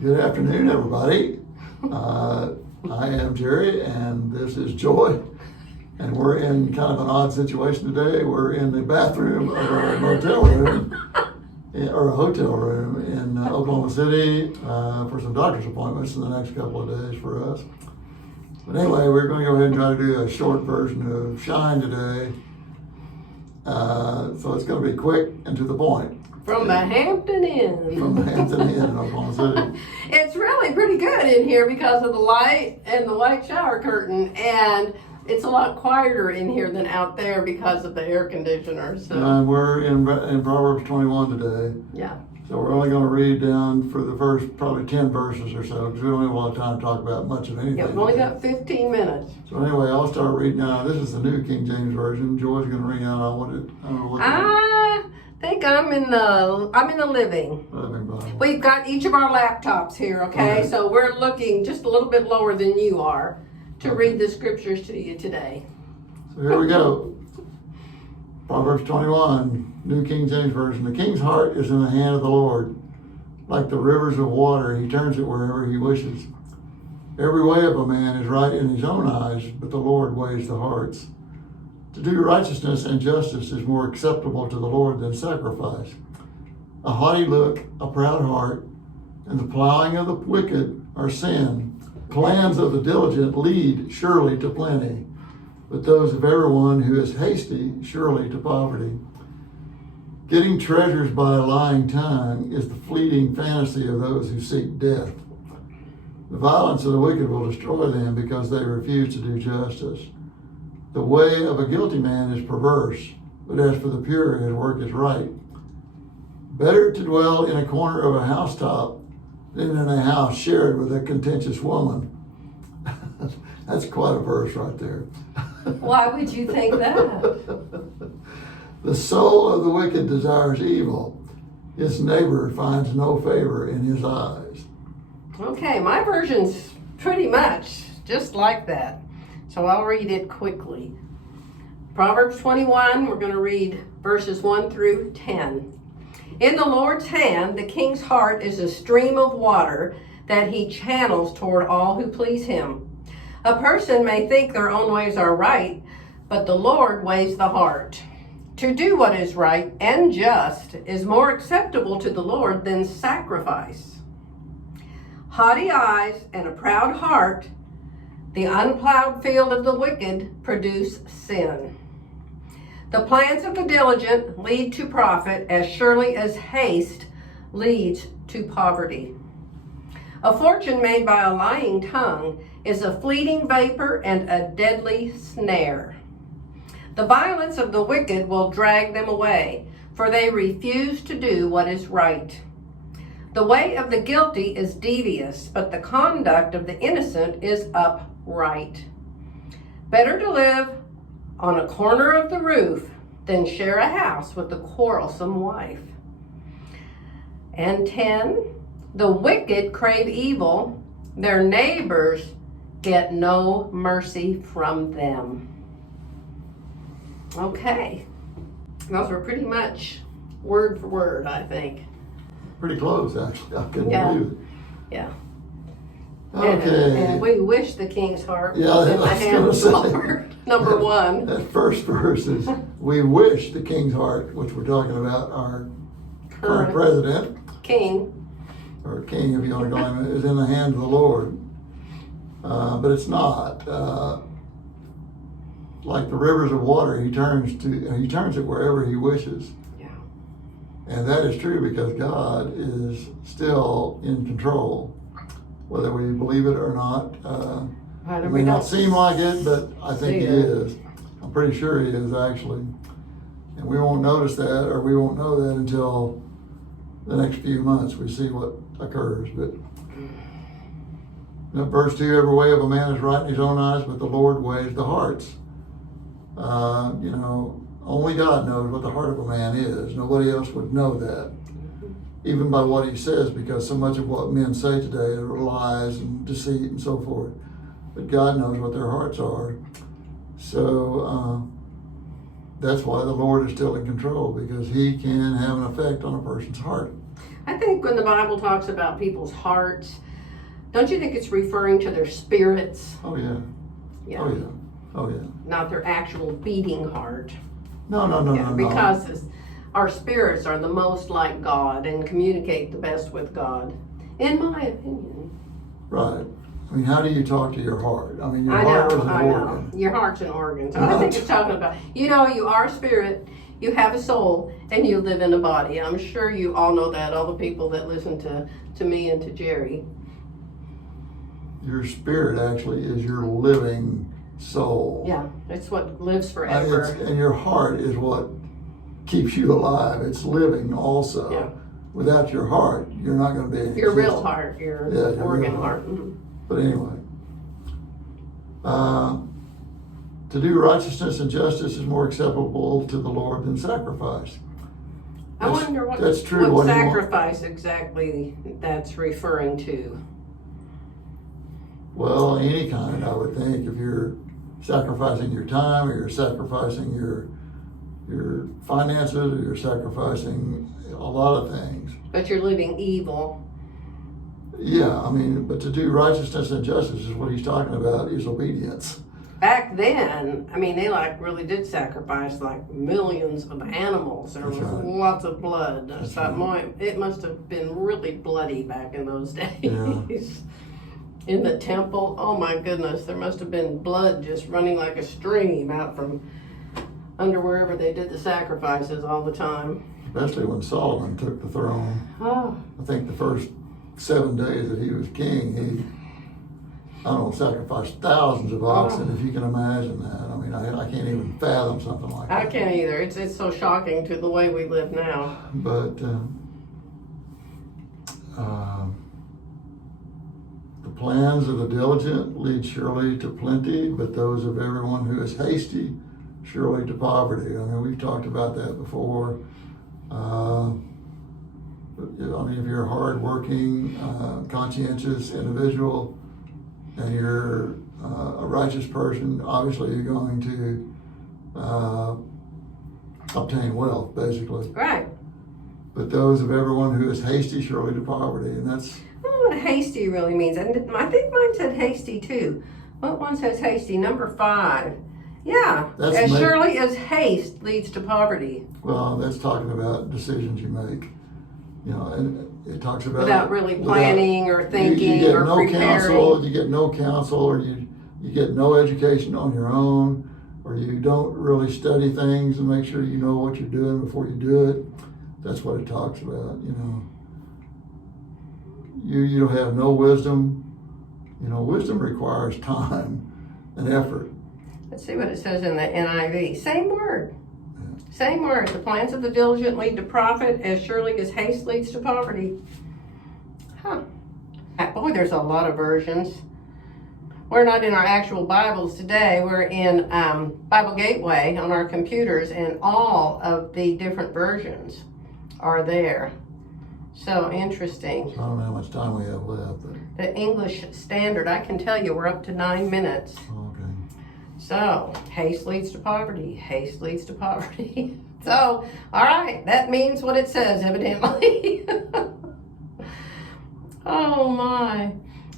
Good afternoon, everybody. I am Jerry, and this is Joy. And we're in kind of an odd situation today. We're in the bathroom of a motel room, or a hotel room in Oklahoma City for some doctor's appointments in the next couple of days for us. But anyway, we're going to go ahead and try to do a short version of Shine today. So it's going to be quick and to the point. From the Hampton Inn. From the Hampton Inn in Oklahoma City. It's really pretty good in here because of the light and the white shower curtain, and it's a lot quieter in here than out there because of the air conditioner. So we're in Proverbs 21 today. Yeah. So we're only going to read down for the first probably 10 verses or so because we don't have a lot of time to talk about much of anything. Yeah, we've only got 15 minutes. So anyway, I'll start reading now. This is the New King James Version. Joy's going to read out I think I'm in the living. Bible. We've got each of our laptops here, okay? So we're looking just a little bit lower than you are to read the scriptures to you today. So here we go. Proverbs 21, New King James Version. The king's heart is in the hand of the Lord. Like the rivers of water, he turns it wherever he wishes. Every way of a man is right in his own eyes, but the Lord weighs the hearts. To do righteousness and justice is more acceptable to the Lord than sacrifice. A haughty look, a proud heart, and the plowing of the wicked are sin. Plans of the diligent lead surely to plenty, but those of everyone who is hasty surely to poverty. Getting treasures by a lying tongue is the fleeting fantasy of those who seek death. The violence of the wicked will destroy them because they refuse to do justice. The way of a guilty man is perverse, but as for the pure, his work is right. Better to dwell in a corner of a housetop than in a house shared with a contentious woman. That's quite a verse right there. Why would you think that? The soul of the wicked desires evil. His neighbor finds no favor in his eyes. Okay, my version's pretty much just like that. So I'll read it quickly. Proverbs 21, we're going to read verses 1 through 10. In the Lord's hand, the king's heart is a stream of water that he channels toward all who please him. A person may think their own ways are right, but the Lord weighs the heart. To do what is right and just is more acceptable to the Lord than sacrifice. Haughty eyes and a proud heart, the unplowed field of the wicked, produce sin. The plans of the diligent lead to profit as surely as haste leads to poverty. A fortune made by a lying tongue is a fleeting vapor and a deadly snare. The violence of the wicked will drag them away, for they refuse to do what is right. The way of the guilty is devious, but the conduct of the innocent is upright. Better to live on a corner of the roof than share a house with a quarrelsome wife. And 10, the wicked crave evil, their neighbors get no mercy from them. Okay, those were pretty much word for word, I think. Pretty close, actually. I couldn't Yeah. believe it. Yeah. Okay. And we wish the king's heart Yeah, was in the I was hand gonna of say. the Lord. Number one. That first verse is, we wish the king's heart, which we're talking about our current president, King. or king if you want to call him, is in the hand of the Lord. But it's not. Like the rivers of water, he turns it wherever he wishes. Yeah. And that is true because God is still in control, whether we believe it or not. It may not seem like it, but I think he is. I'm pretty sure he is, actually. And we won't notice that, or we won't know that until the next few months we see what occurs. But verse 2, every way of a man is right in his own eyes, but the Lord weighs the hearts. Only God knows what the heart of a man is. Nobody else would know that, even by what he says, because so much of what men say today are lies and deceit and so forth. But God knows what their hearts are. So that's why the Lord is still in control, because he can have an effect on a person's heart. I think when the Bible talks about people's hearts, don't you think it's referring to their spirits? Oh, yeah. Yeah. Oh, yeah. Oh, yeah. Not their actual beating heart. No. Because our spirits are the most like God and communicate the best with God, in my opinion. Right. I mean, how do you talk to your heart? I mean, your I heart is know. an organ. Your heart's an organ. So I think it's talking about, you are a spirit, you have a soul, and you live in a body. I'm sure you all know that, all the people that listen to me and to Jerry. Your spirit actually is your living soul. Yeah, it's what lives forever. And your heart is what keeps you alive. It's living also. Yeah. Without your heart, you're not going to be in Your real existence. heart, your Yeah, organ real heart. But anyway, to do righteousness and justice is more acceptable to the Lord than sacrifice. I wonder that's true. what sacrifice exactly that's referring to. Well, any kind, I would think. If you're sacrificing your time, or you're sacrificing your finances, or you're sacrificing a lot of things. But you're living evil. Yeah, I mean, but to do righteousness and justice is what he's talking about, is obedience. Back then, I mean, they really did sacrifice millions of animals. There was lots of blood. I thought, it must have been really bloody back in those days. Yeah. In the temple, oh my goodness, there must have been blood just running like a stream out from under wherever they did the sacrifices all the time. Especially when Solomon took the throne. Oh. I think the first 7 days that he was king, he, sacrificed thousands of oxen, if you can imagine that. I mean, I can't even fathom something like that. I can't either. It's so shocking to the way we live now. But the plans of the diligent lead surely to plenty, but those of everyone who is hasty surely to poverty. I mean, we've talked about that before. If you're a hard-working, conscientious individual and you're a righteous person, obviously you're going to obtain wealth, basically. Right. But those of everyone who is hasty surely to poverty, and that's... I don't know what hasty really means. I think mine said hasty too. What one says hasty? Number 5. Yeah, as surely as haste leads to poverty. Well, that's talking about decisions you make. And it talks about... Without really planning or thinking you or no preparing. You get no counsel, or you get no education on your own, or you don't really study things and make sure you know what you're doing before you do it. That's what it talks about, You don't have no wisdom. Wisdom requires time and effort. Let's see what it says in the NIV. Same word. Same word. The plans of the diligent lead to profit as surely as haste leads to poverty. Huh. Boy, there's a lot of versions. We're not in our actual Bibles today. We're in Bible Gateway on our computers, and all of the different versions are there. So interesting. I don't know how much time we have left. But... The English Standard, I can tell you, we're up to 9 minutes. Okay. So, haste leads to poverty. Haste leads to poverty. So, all right, that means what it says, evidently. Oh my.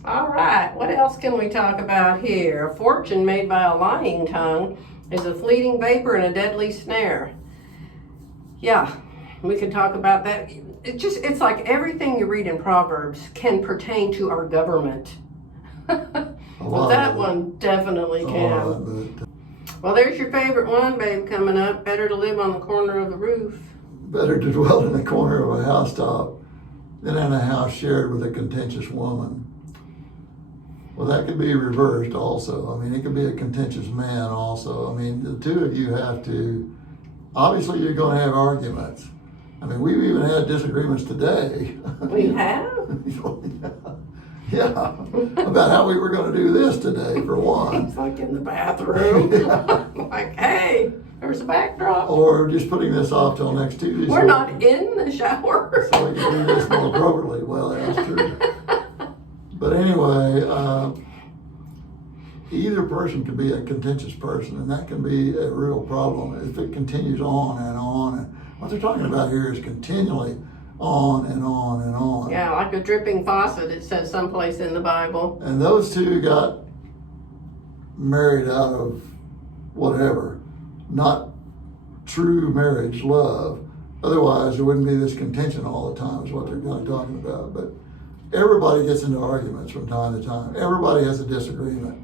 All right, what else can we talk about here? A fortune made by a lying tongue is a fleeting vapor and a deadly snare. Yeah, we could talk about that. It's like everything you read in Proverbs can pertain to our government. Well, that one definitely can. Well, there's your favorite one, babe, coming up. Better to live on the corner of the roof. Better to dwell in the corner of a housetop than in a house shared with a contentious woman. Well, that could be reversed also. I mean, it could be a contentious man also. I mean, the two of you have to, obviously you're going to have arguments. I mean, we've even had disagreements today. We have? Yeah, about how we were going to do this today, for one. It's like in the bathroom. Yeah. Like, hey, there's a backdrop. Or just putting this off till next Tuesday. We're not in the shower. So we can do this more appropriately. Well, that's true. But anyway, either person can be a contentious person, and that can be a real problem if it continues on and on. And what they're talking about here is continually on and on and on. Yeah, like a dripping faucet, it says someplace in the Bible. And those two got married out of whatever, not true marriage, love. Otherwise, there wouldn't be this contention all the time, is what they're kind of talking about. But everybody gets into arguments from time to time. Everybody has a disagreement,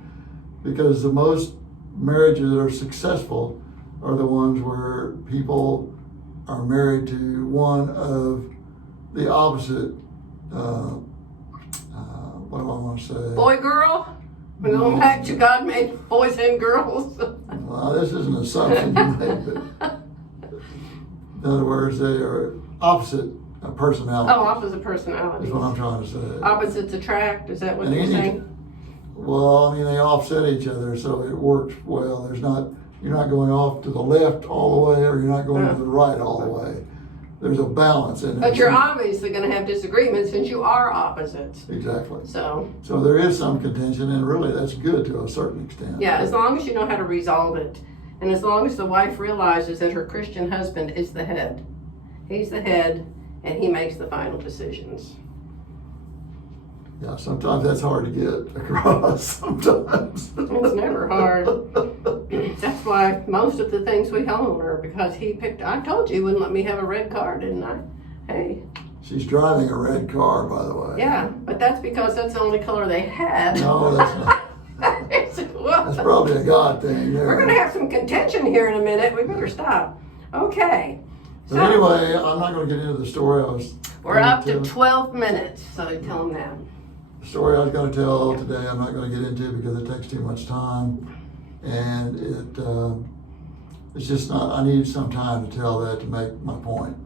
because the most marriages that are successful are the ones where people are married to one of the opposite, what do I want to say? Boy, girl? We're going back to God made boys and girls. Well, this is an assumption you made, but in other words, they are opposite personalities. Oh, opposite personalities. Is what I'm trying to say. Opposites attract, is that what you're saying? Well, I mean, they offset each other, so it works well. You're not going off to the left all the way, or you're not going to the right all the way. There's a balance in it. But you're obviously going to have disagreements since you are opposites. Exactly. So there is some contention, and really that's good to a certain extent. yeah, as long as you know how to resolve it, and as long as the wife realizes that her Christian husband is the head. He's the head, and he makes the final decisions. Yeah, sometimes that's hard to get across. Sometimes It's never hard. That's why most of the things we own are because he picked. I told you he wouldn't let me have a red car, didn't I? Hey. She's driving a red car, by the way. Yeah, but that's because that's the only color they had. No, that's not. That's probably a God thing. There. We're going to have some contention here in a minute. We better stop. Okay. But anyway, I'm not going to get into the story I was. We're up to 12 minutes, so tell them that. The story I was going to tell today, I'm not going to get into because it takes too much time, and it's just not. I need some time to tell that to make my point.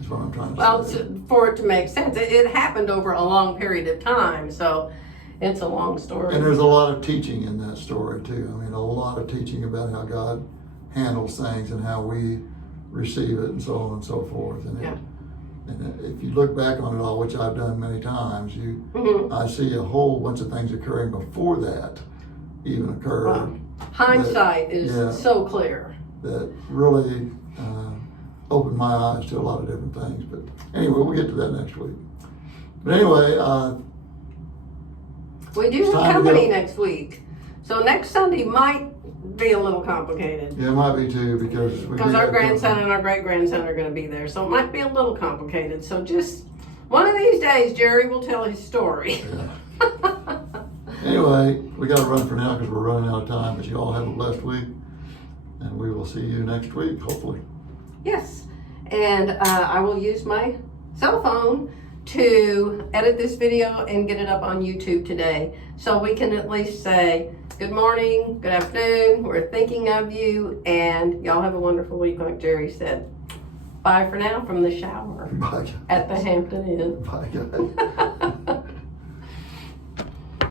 Is what I'm trying to say. Well, for it to make sense, it happened over a long period of time, so it's a long story. And there's a lot of teaching in that story too. I mean, a lot of teaching about how God handles things and how we receive it and so on and so forth. And if you look back on it all, which I've done many times, I see a whole bunch of things occurring before that even occurred. Wow. Hindsight is so clear. That really opened my eyes to a lot of different things. But anyway, we'll get to that next week. But anyway, we do have company next week. So next Sunday might be a little complicated. Yeah, it might be too, because our grandson and our great-grandson are going to be there. So it might be a little complicated. So just one of these days, Jerry will tell his story. Yeah. Anyway, we got to run for now because we're running out of time. But you all have a blessed week. And we will see you next week, hopefully. Yes. And I will use my cell phone to edit this video and get it up on YouTube today. So we can at least say, good morning, good afternoon, we're thinking of you, and y'all have a wonderful week like Jerry said. Bye for now from the shower. Bye, guys. At the Hampton Inn. Bye, guys.